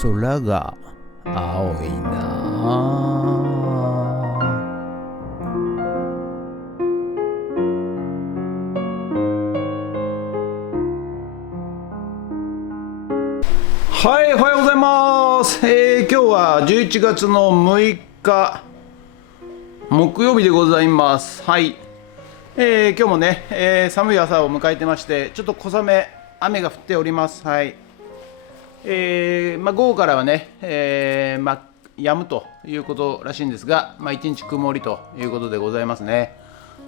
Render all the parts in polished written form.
空が青いな。はい、おはようございます。今日は11月の6日木曜日でございます。はい、今日もね、寒い朝を迎えてまして、ちょっと小雨が降っております。はい、午後からはね、止むということらしいんですが、一日曇りということでございますね。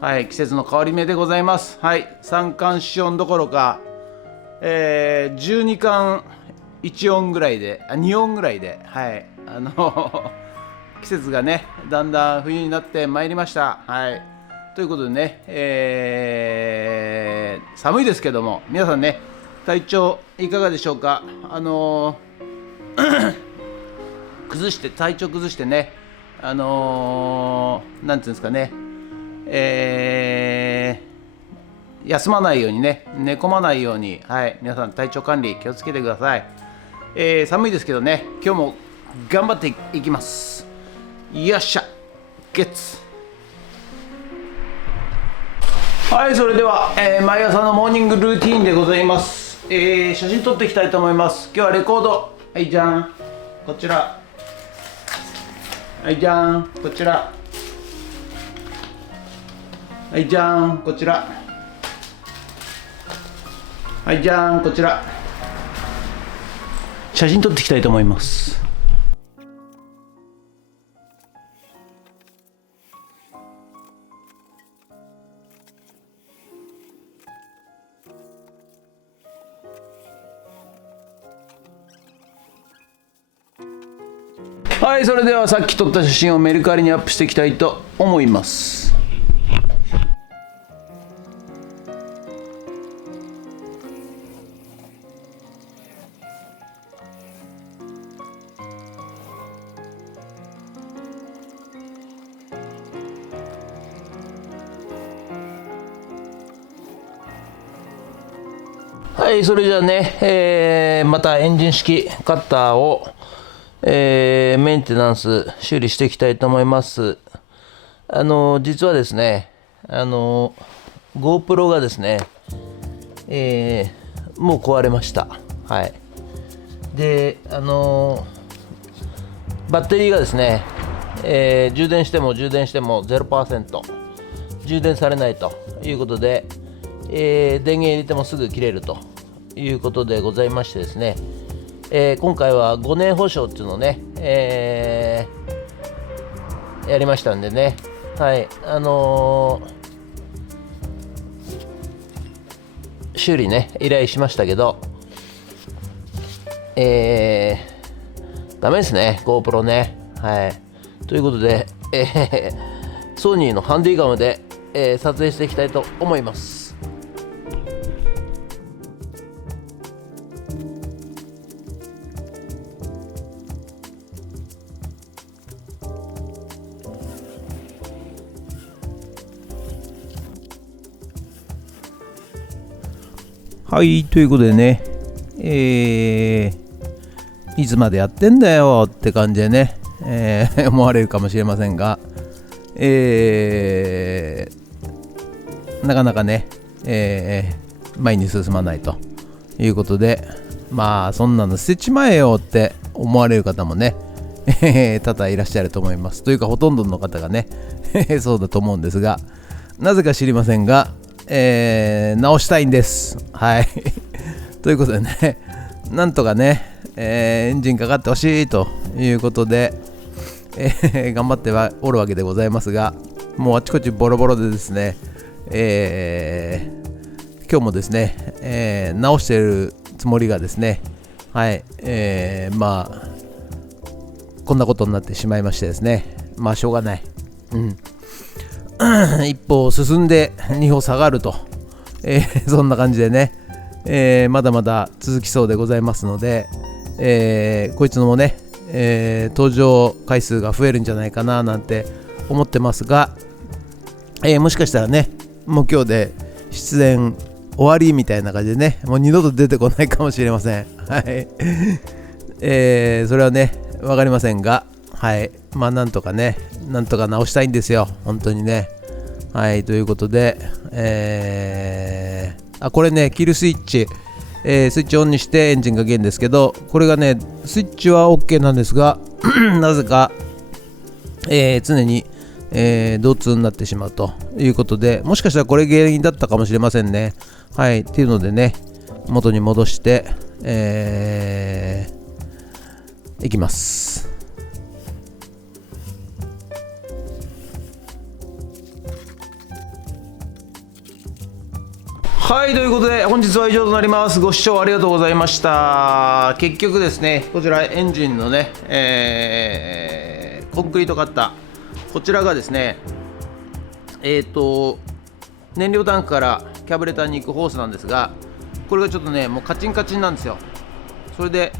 はい、季節の変わり目でございます。はい、三寒四温どころか、12寒1音ぐらいで、2音ぐらいで、はい、季節がね、だんだん冬になってまいりました。はい、ということでね、寒いですけども、皆さんね、体調いかがでしょうか。体調崩してね、なんていうんですかね、休まないようにね、寝込まないように、はい、皆さん体調管理気をつけてください。寒いですけどね、今日も頑張っていきます。よっしゃゲッツ。はい、それでは、毎朝のモーニングルーティーンでございます。写真撮っていきたいと思います。今日はレコード、はいじゃんこちら、はいじゃんこちら、はいじゃんこちら、はいじゃんこちら、写真撮っていきたいと思います。はい、それではさっき撮った写真をメルカリにアップしていきたいと思います。はい、それじゃあね、またエンジン式カッターを、メンテナンス修理していきたいと思います。実はですね、GoPro がですね、もう壊れました。はい。で、バッテリーがですね、充電しても 0%、充電されないということで、電源入れてもすぐ切れるということでございましてですね、今回は5年保証っていうのをね、やりましたんでね、はい、修理ね依頼しましたけど、ダメですね GoPro ね。はい、ということで、ソニーのハンディガムで、撮影していきたいと思います。はい、ということでね、いつまでやってんだよって感じでね、思われるかもしれませんが、なかなかね、前に進まないということで、そんなの捨てちまえよって思われる方もね、多々いらっしゃると思います。というかほとんどの方がねそうだと思うんですが、なぜか知りませんが、直したいんです。はいということでね、なんとかね、エンジンかかってほしいということで、頑張ってはおるわけでございますが、もうあちこちボロボロでですね、今日もですね、直しているつもりがですね、はい、こんなことになってしまいましてですね、しょうがない、一歩進んで二歩下がると、そんな感じでね、まだまだ続きそうでございますので、こいつのもね、登場回数が増えるんじゃないかななんて思ってますが、もしかしたらね、もう今日で出演終わりみたいな感じでね、もう二度と出てこないかもしれません。はいそれはね分かりませんが、はい、まあなんとか直したいんですよ本当にね。はい、ということで、これねキルスイッチ、スイッチオンにしてエンジンかけるんですけど、これがねスイッチは OK なんですがなぜか、常に、同通になってしまうということで、もしかしたらこれ原因だったかもしれませんね。はい、っていうのでね元に戻して、いきます。はい、ということで本日は以上となります。ご視聴ありがとうございました。結局ですね、こちらエンジンのね、コンクリートカッター、こちらがですね、燃料タンクからキャブレターに行くホースなんですが、これがちょっとねもうカチンカチンなんですよ。それで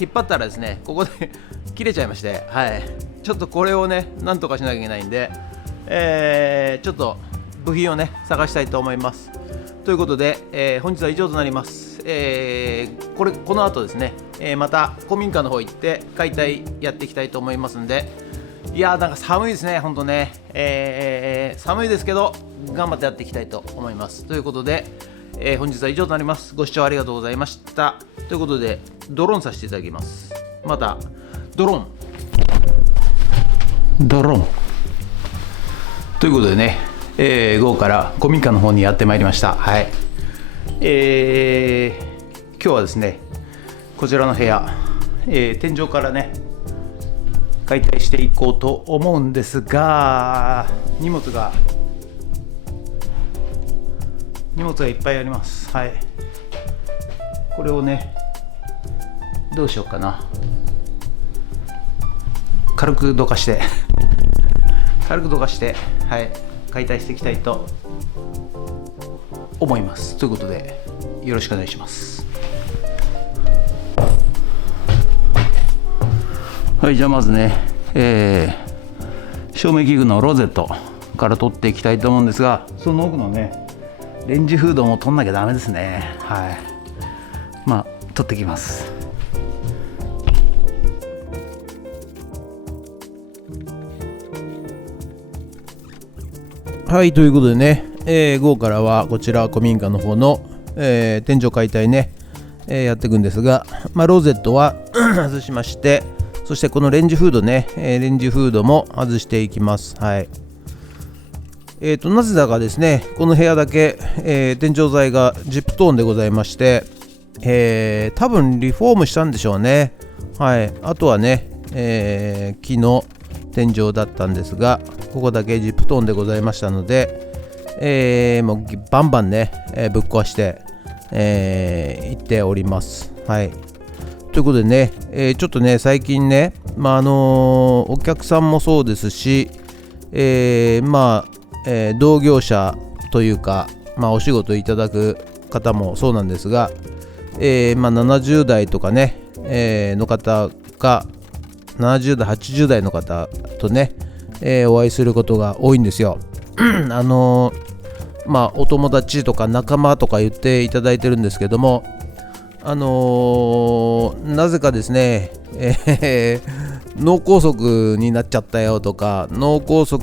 引っ張ったらですね、ここで切れちゃいまして、はい、ちょっとこれをねなんとかしなきゃいけないんで、ちょっと部品をね探したいと思います。ということで、本日は以上となります。この後ですね、また古民家の方行って解体やっていきたいと思いますんで、いやーなんか寒いですね本当ね、寒いですけど頑張ってやっていきたいと思います。ということで、本日は以上となります。ご視聴ありがとうございました。ということでドローンさせていただきます。またドローンということでね、午後から古民家の方にやってまいりました。はい、今日はですねこちらの部屋、天井からね解体していこうと思うんですが、荷物がいっぱいあります。はい、これをねどうしようかな、軽くどかしてはい、解体していきたいと思います。ということでよろしくお願いします。はい、じゃあまずね、照明器具のロゼットから取っていきたいと思うんですが、その奥のねレンジフードも取んなきゃダメですね。はい、まあ取ってきます。はい、ということでね、午後からはこちら古民家の方の、天井解体ね、やっていくんですが、ローゼットは外しまして、そしてこのレンジフードね、レンジフードも外していきます。はい。なぜだかですね、この部屋だけ、天井材がジップトーンでございまして、多分リフォームしたんでしょうね。はい。あとはね、木の天井だったんですが、ここだけジップトーンでございましたので、もうバンバンね、ぶっ壊して、いっております。はい。ということでね、ちょっとね最近ね、お客さんもそうですし、同業者というか、お仕事いただく方もそうなんですが、70代とかね、の方が70代80代の方とね、お会いすることが多いんですよ。お友達とか仲間とか言っていただいてるんですけども、なぜかですね、脳梗塞になっちゃったよとか、脳梗塞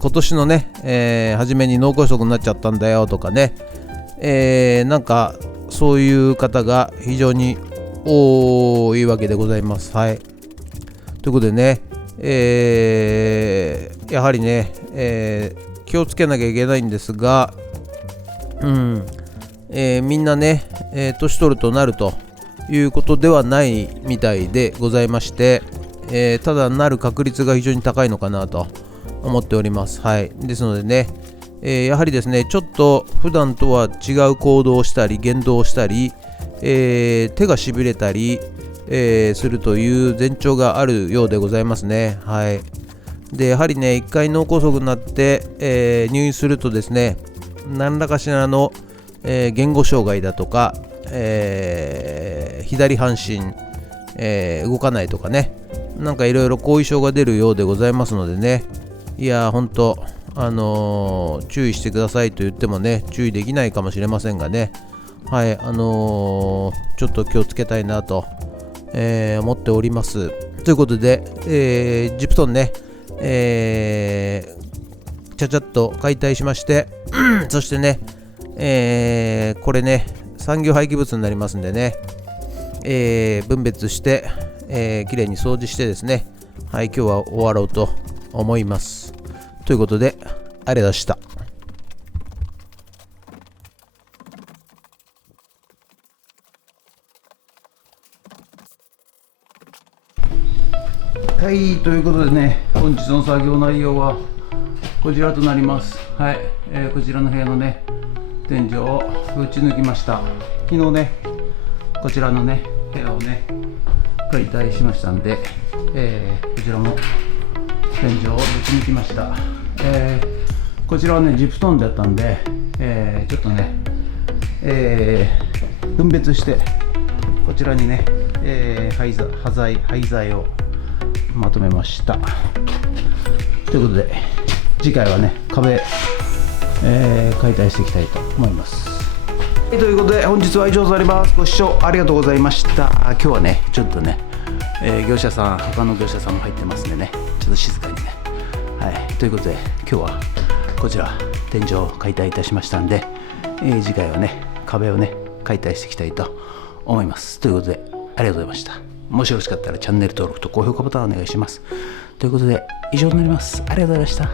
今年のね、初めに脳梗塞になっちゃったんだよとかね、なんかそういう方が非常に多いわけでございます。はい。ということでね、やはりね、気をつけなきゃいけないんですが、みんなね、年取るとなるということではないみたいでございまして、ただなる確率が非常に高いのかなと思っております。はい。ですのでね、やはりですね、ちょっと普段とは違う行動をしたり言動をしたり、手がしびれたり、するという前兆があるようでございますね。はい。でやはりね、一回脳梗塞になって、入院するとですね、何らかしらの、言語障害だとか、左半身、動かないとかね、なんかいろいろ後遺症が出るようでございますのでね、いや本当注意してくださいと言ってもね注意できないかもしれませんがね、はい、ちょっと気をつけたいなと、思っております。ということで、ジプトンね、ちゃちゃっと解体しましてそしてね、これね産業廃棄物になりますんでね、分別して、きれいに掃除してですね、はい、今日は終わろうと思います。ということで、ありがとうございました。はい、ということでね、本日の作業内容はこちらとなります。はい、こちらの部屋のね、天井を打ち抜きました。昨日ね、こちらのね、部屋をね、解体しましたんで、こちらも天井を打ち抜きました。こちらはね、ジプトンだったんで、ちょっとね、分別して、こちらにね、廃材をまとめました。ということで、次回はね、壁、解体していきたいと思います。ということで、本日は以上となります。ご視聴ありがとうございました。今日はね、ちょっとね、業者さん、他の業者さんも入ってますんでね、ちょっと静かにね。はい、ということで、今日はこちら、天井を解体いたしましたんで、次回はね、壁をね、解体していきたいと思います。ということで、ありがとうございました。もしよろしかったらチャンネル登録と高評価ボタンをお願いします。ということで、以上となります。ありがとうございました。